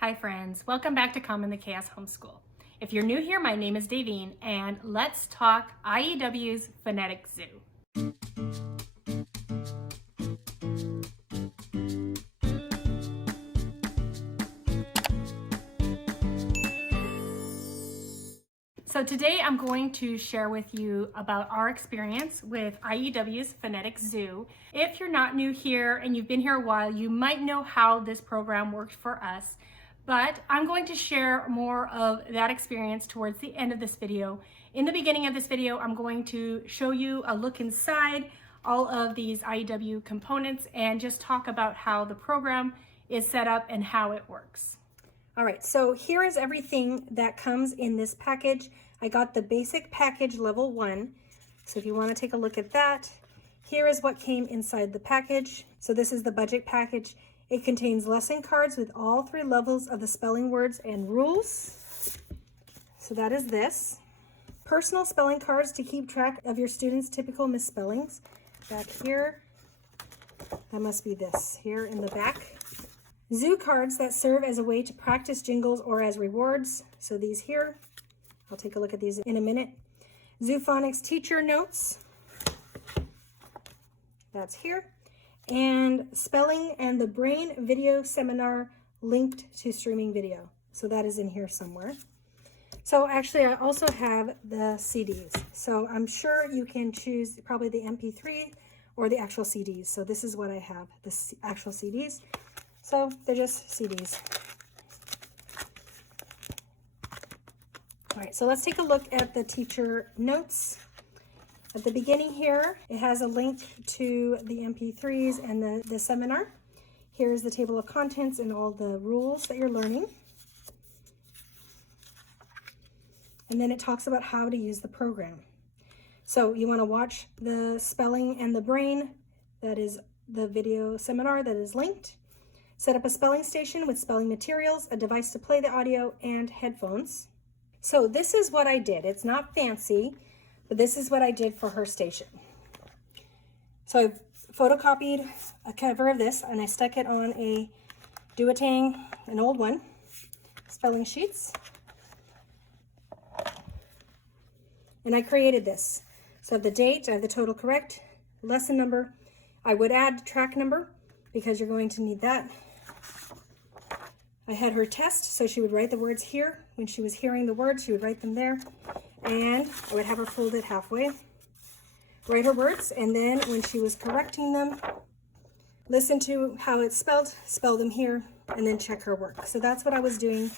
Hi friends, welcome back to Calm in the Chaos Homeschool. If you're new here, my name is Davine and let's talk IEW's Phonetic Zoo. So today I'm going to share with you about our experience with IEW's Phonetic Zoo. If you're not new here and you've been here a while, you might know how this program worked for us. But I'm going to share more of that experience towards the end of this video. In the beginning of this video, I'm going to show you a look inside all of these IEW components and just talk about how the program is set up and how it works. All right, so here is everything that comes in this package. I got the basic package level 1. So if you want to take a look at that, here is what came inside the package. So this is the budget package. It contains lesson cards with all 3 levels of the spelling words and rules. So that is this. Personal spelling cards to keep track of your students' typical misspellings. Back here, that must be this, here in the back. Zoo cards that serve as a way to practice jingles or as rewards. So these here, I'll take a look at these in a minute. Zoo Phonics teacher notes. That's here. And spelling and the brain video seminar linked to streaming video. So that is in here somewhere. So actually I also have the CDs. So I'm sure you can choose probably the MP3 or the actual CDs. So this is what I have, the actual CDs. So they're just CDs. All right, so let's take a look at the teacher notes. At the beginning here, it has a link to the MP3s and the seminar. Here's the table of contents and all the rules that you're learning. And then it talks about how to use the program. So you want to watch the spelling and the brain, that is the video seminar that is linked. Set up a spelling station with spelling materials, a device to play the audio, and headphones. So this is what I did. It's not fancy, but this is what I did for her station. So I've photocopied a cover of this and I stuck it on a Duotang, an old one, spelling sheets. And I created this. So I have the date, I have the total correct, lesson number. I would add track number because you're going to need that. I had her test, so she would write the words here. When she was hearing the words, she would write them there. And I would have her fold it halfway, write her words, and then when she was correcting them, listen to how it's spelled, spell them here, and then check her work. So that's what I was doing.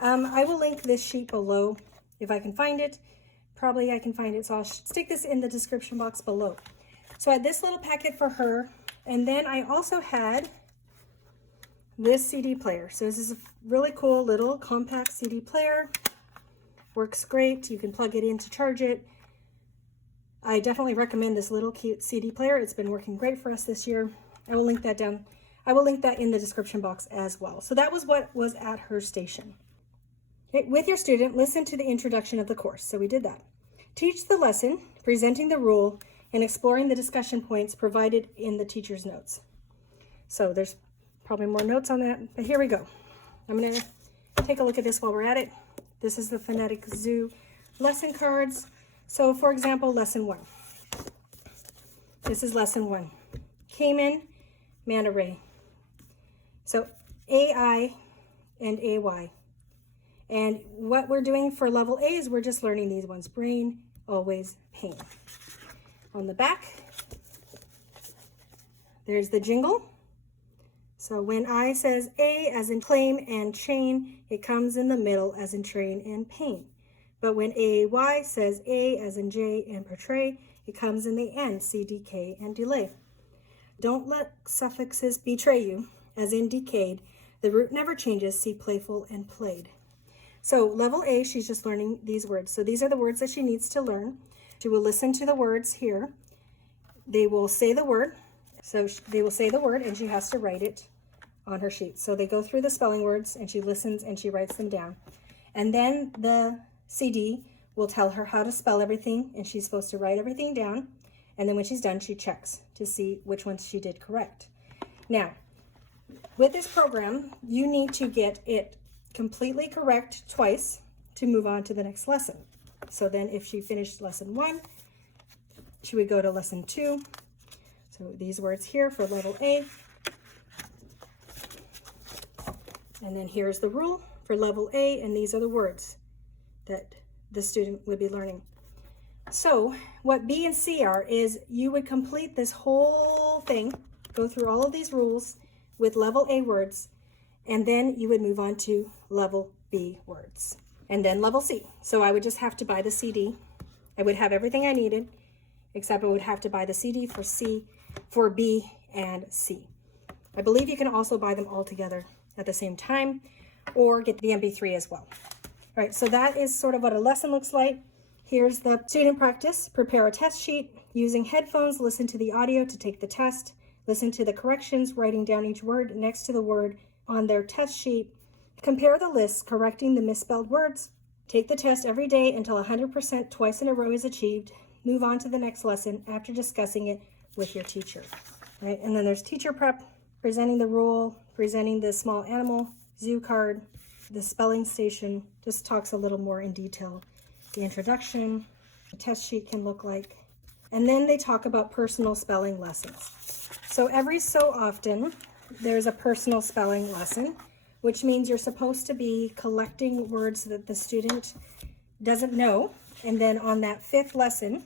I will link this sheet below if I can find it. Probably I can find it, so I'll stick this in the description box below. So I had this little packet for her, and then I also had this CD player. So this is a really cool little compact CD player. Works great. You can plug it in to charge it. I definitely recommend this little cute CD player. It's been working great for us this year. I will link that down. I will link that in the description box as well. So that was what was at her station. Okay, with your student, listen to the introduction of the course. So we did that. Teach the lesson, presenting the rule, and exploring the discussion points provided in the teacher's notes. So there's probably more notes on that, but here we go. I'm going to take a look at this while we're at it. This is the Phonetic Zoo lesson cards. So for example, lesson 1. This is lesson 1. Cayman, manta ray. So AI and AY. And what we're doing for level A is we're just learning these ones. Brain, always, pain. On the back, there's the jingle. So when I says A as in claim and chain, it comes in the middle as in train and pain. But when AY says A as in J and portray, it comes in the end, C, decay, and delay. Don't let suffixes betray you, as in decayed. The root never changes, see playful and played. So level A, she's just learning these words. So these are the words that she needs to learn. She will listen to the words here. They will say the word. So they will say the word and she has to write it on her sheet. So they go through the spelling words and she listens and she writes them down. And then the CD will tell her how to spell everything and she's supposed to write everything down. And then when she's done, she checks to see which ones she did correct. Now, With this program, you need to get it completely correct twice to move on to the next lesson. So then if she finished lesson 1, she would go to lesson 2. So these words here for level A. And then here's the rule for level A, and these are the words that the student would be learning. So what B and C are is you would complete this whole thing, go through all of these rules with level A words, and then you would move on to level B words, and then level C. So I would just have to buy the CD. I would have everything I needed, except I would have to buy the CD for C, for B and C. I believe you can also buy them all together at the same time, or get the MP3 as well. All right, so that is sort of what a lesson looks like. Here's the student practice. Prepare a test sheet. Using headphones, listen to the audio to take the test. Listen to the corrections, writing down each word next to the word on their test sheet. Compare the lists, correcting the misspelled words. Take the test every day until 100% twice in a row is achieved. Move on to the next lesson after discussing it with your teacher. Right? And then there's teacher prep, presenting the rule, presenting the small animal, zoo card, the spelling station, just talks a little more in detail. The introduction, the test sheet can look like. And then they talk about personal spelling lessons. So every so often, there's a personal spelling lesson, which means you're supposed to be collecting words that the student doesn't know. And then on that 5th lesson,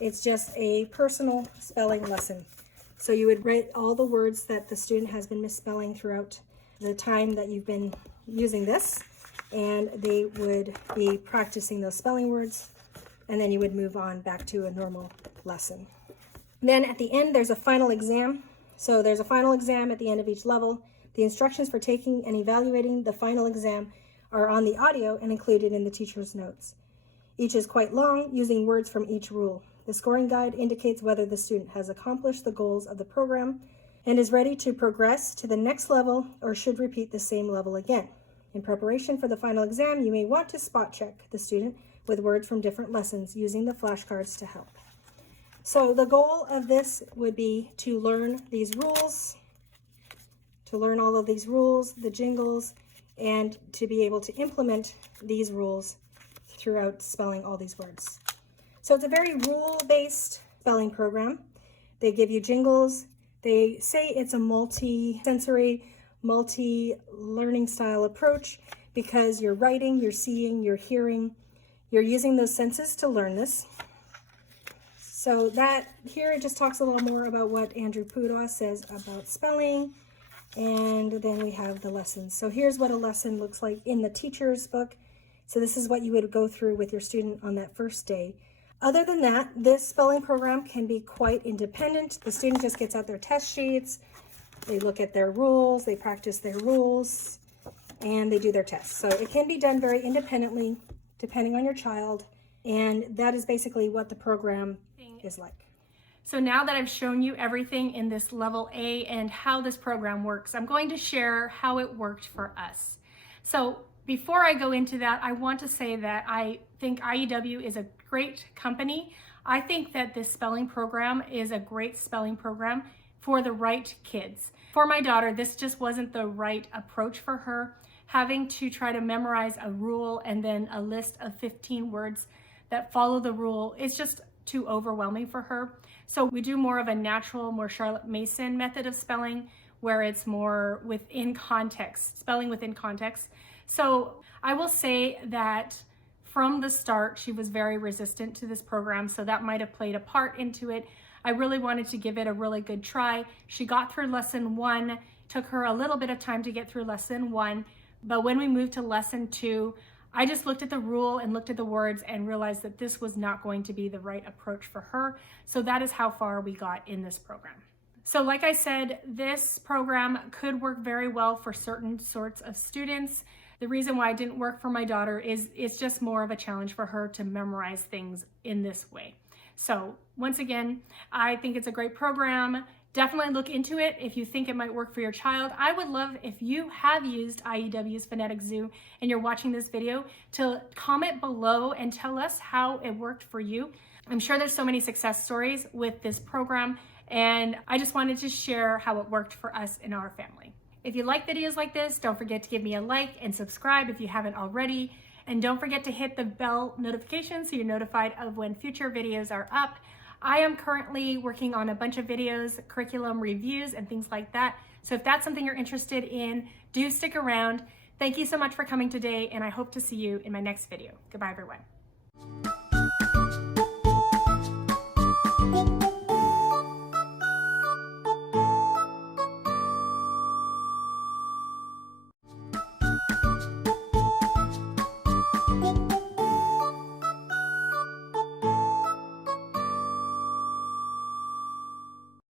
it's just a personal spelling lesson. So you would write all the words that the student has been misspelling throughout the time that you've been using this, and they would be practicing those spelling words, and then you would move on back to a normal lesson. Then at the end, there's a final exam. So there's a final exam at the end of each level. The instructions for taking and evaluating the final exam are on the audio and included in the teacher's notes. Each is quite long, using words from each rule. The scoring guide indicates whether the student has accomplished the goals of the program and is ready to progress to the next level or should repeat the same level again. In preparation for the final exam, you may want to spot check the student with words from different lessons using the flashcards to help. So the goal of this would be to learn these rules, to learn all of these rules, the jingles, and to be able to implement these rules throughout spelling all these words. So it's a very rule-based spelling program. They give you jingles. They say it's a multi-sensory, multi-learning style approach because you're writing, you're seeing, you're hearing, you're using those senses to learn this. So that here it just talks a little more about what Andrew Pudaw says about spelling, and then we have the lessons. So here's what a lesson looks like in the teacher's book. So this is what you would go through with your student on that first day. Other than that, this spelling program can be quite independent. The student just gets out their test sheets, they look at their rules, they practice their rules, and they do their tests. So it can be done very independently, depending on your child, and that is basically what the program is like. So now that I've shown you everything in this level A and how this program works, I'm going to share how it worked for us. So before I go into that, I want to say that I think IEW is a great company. I think that this spelling program is a great spelling program for the right kids. For my daughter, this just wasn't the right approach for her. Having to try to memorize a rule and then a list of 15 words that follow the rule is just too overwhelming for her. So we do more of a natural, more Charlotte Mason method of spelling, where it's more within context, spelling within context. So I will say that from the start, she was very resistant to this program, so that might have played a part into it. I really wanted to give it a really good try. She got through lesson 1, took her a little bit of time to get through lesson 1, but when we moved to lesson 2, I just looked at the rule and looked at the words and realized that this was not going to be the right approach for her. So that is how far we got in this program. So like I said, this program could work very well for certain sorts of students. The reason why it didn't work for my daughter is it's just more of a challenge for her to memorize things in this way. So once again, I think it's a great program. Definitely look into it if you think it might work for your child. I would love if you have used IEW's Phonetic Zoo and you're watching this video to comment below and tell us how it worked for you. I'm sure there's so many success stories with this program, and I just wanted to share how it worked for us in our family. If you like videos like this, don't forget to give me a like and subscribe if you haven't already. And don't forget to hit the bell notification so you're notified of when future videos are up. I am currently working on a bunch of videos, curriculum reviews, and things like that. So if that's something you're interested in, do stick around. Thank you so much for coming today, and I hope to see you in my next video. Goodbye, everyone.